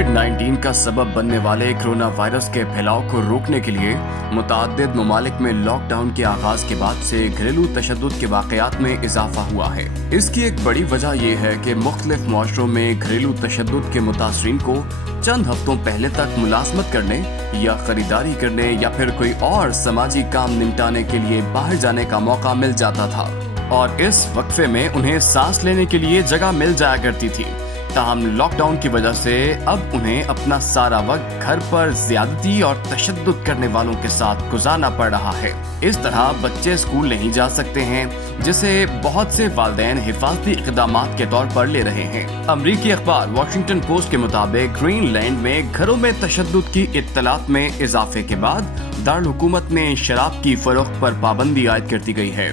कोविड-19 का सबब बनने वाले कोरोना वायरस के फैलाव को रोकने के लिए मुतअद्दिद ममालिक में लॉकडाउन के आगाज के बाद से घरेलू तशद्दुद के वाक़यात में इजाफा हुआ है। इसकी एक बड़ी वजह यह है कि मुख्तलिफ मुआशरों में घरेलू तशद्दुद के मुतासरीन को चंद हफ्तों पहले तक मुलाजमत करने या खरीदारी करने या फिर कोई और समाजी काम निपटाने के लिए बाहर जाने का मौका मिल जाता था और इस वक्फे में उन्हें सांस लेने के लिए जगह मिल जाया करती थी। ताहम लॉकडाउन की वजह से अब उन्हें अपना सारा वक्त घर पर ज्यादती और तशद्दुद करने वालों के साथ गुजारना पड़ रहा है। इस तरह बच्चे स्कूल नहीं जा सकते हैं, जिसे बहुत से वालिदैन हिफाजती इक़दामात के तौर पर ले रहे हैं। अमरीकी अखबार वॉशिंगटन पोस्ट के मुताबिक ग्रीनलैंड में घरों में तशद्दुद की इत्तलात में इजाफे के बाद दारुल हुकूमत में शराब की फरोख्त पर पाबंदी आयद कर दी गई है।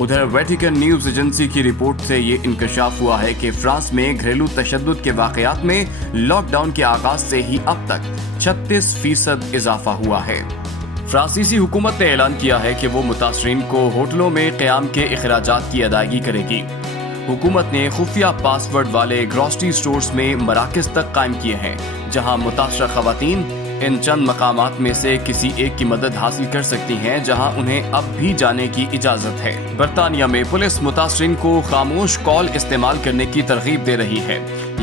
उधर वेटिकन न्यूज एजेंसी की रिपोर्ट से ये इंकशाफ हुआ है कि फ्रांस में घरेलू तशद्दुद के वाक़यात में लॉकडाउन के आगाज से ही अब तक 36% इजाफा हुआ है। फ्रांसीसी हुकूमत ने ऐलान किया है कि वो मुतासरीन को होटलों में क़याम के अखराजात की अदायगी करेगी। हुकूमत ने खुफिया पासवर्ड वाले ग्रॉसरी स्टोर्स में मराकज़ तक कायम किए हैं, जहां मुतासरा ख़वातीन इन चंद मकामात में से किसी एक की मदद हासिल कर सकती हैं, जहां उन्हें अब भी जाने की इजाजत है। बरतानिया में पुलिस मुतासरीन को खामोश कॉल इस्तेमाल करने की तरगीब दे रही है,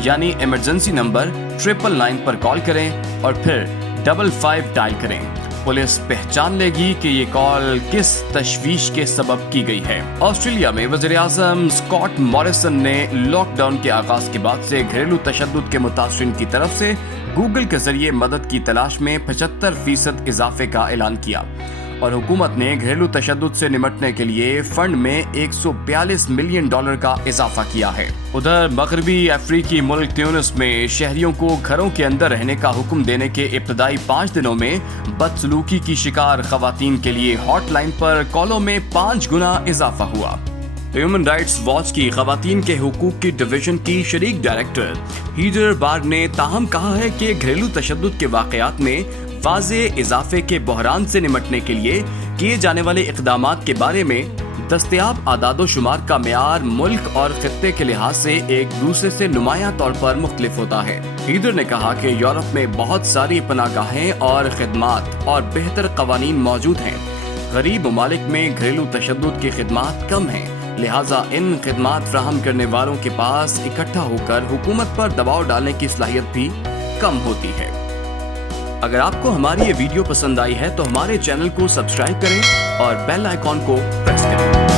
यानी इमरजेंसी नंबर 999 पर कॉल करें और फिर 55 डायल करें। पुलिस पहचान लेगी कि ये कॉल किस तशवीश के सबब की गई है। ऑस्ट्रेलिया में वज़ीर-ए-आज़म स्कॉट मॉरिसन ने लॉकडाउन के आगाज के बाद से घरेलू तशद्दुद के मुतासरीन की तरफ से गूगल के जरिए मदद की तलाश में 75% इजाफे का ऐलान किया और हुकूमत ने घरेलू तशद्दुद से निपटने के लिए फंड में $142 मिलियन का इजाफा किया है। उधर मगरबी अफ्रीकी मुल्क ट्यूनिस में शहरियों को घरों के अंदर रहने का हुक्म देने के इब्तदाई 5 दिनों में बदसलूकी की शिकार खवातीन के लिए हॉटलाइन पर कॉलों में 5 गुना इजाफा हुआ। ह्यूमन राइट्स वॉच की खवातीन के हुकूक की डिवीजन की शरीक डायरेक्टर हीदर बार ने ताहम कहा है कि घरेलू तशद्दुद के वाक़यात में वाज़े इजाफे के बहरान से निपटने के लिए किए जाने वाले इक़दामात के बारे में दस्तयाब आदादो शुमार का मेयार मुल्क और खित्ते के लिहाज से एक दूसरे से नुमायां तौर पर मुख्तलिफ होता है। हीदर ने कहा कि यूरोप में बहुत सारी पनागाहें और खिदमात और बेहतर कवानीन मौजूद हैं। गरीब ममालिक में घरेलू तशद्दुद की खिदमात कम हैं, लिहाजा इन खिदमात फ्राहम करने वालों के पास इकट्ठा होकर हुकूमत पर दबाव डालने की सलाहियत भी कम होती है। अगर आपको हमारी ये वीडियो पसंद आई है तो हमारे चैनल को सब्सक्राइब करें और बेल आइकॉन को प्रेस करें।